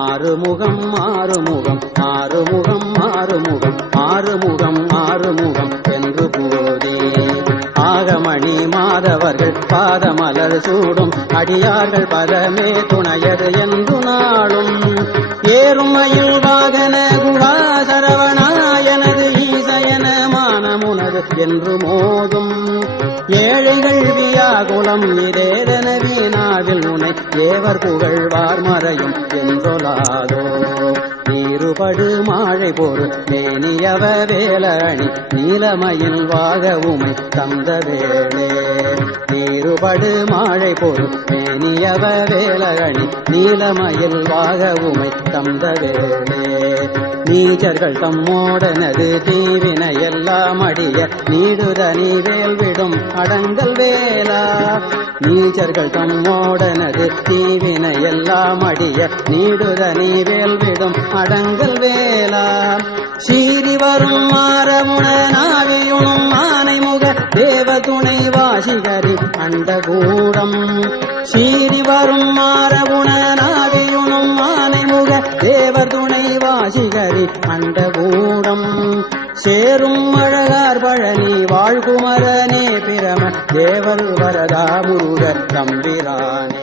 ஆறுமுகம் ஆறுமுகம் ஆறுமுகம் ஆறுமுகம் ஆறுமுகம் ஆறுமுகம் என்று போதே ஆகமணி மாதவர்கள் பாதமலர் சூடும் அடியார்கள் பதமே துணையது என்று நாளும் ஏறும் மயில் வாகன குஹா சரவணாயனது ஈசயன மானமுனது என்று மோதும் ஏழைகள் வியாகுலம் இதேதன வீணாவில் உனை ஏவர் புகழ்வார் மறையும் என்றொலாதோ நீருபடு மாழை போரு மேனியவ வேலணி நீலமயில் வாக உமை தந்த வேளே நீருபடு மாழை போரு மேனியவ வேலணி நீலமயில் வாக உமை தந்த வேளே நீச்சர்கள் தம்மோடனது தீவினை எல்லாம் அடிய நீடுதனி வேல் விடும் அடங்கல் வேலா நீச்சர்கள் தம்மோடனது தீவினை எல்லாம் அடிய நீடுதனி வேல் விடும் அடங்கல் வேலா சீறி வரும் மாறமுடனாவியுணும் ஆனைமுக தேவ துணை வாசிகரி அண்டகூடம் சீறி வரும் மாறமுடனாவியுணும் ஆனைமுக தேவ துணை வாசிகரி அண்டகூடம் சேரும் அழகார் பழனி வாழ்குமரனே பிரம தேவர் வரதா முருக தம்பிரானே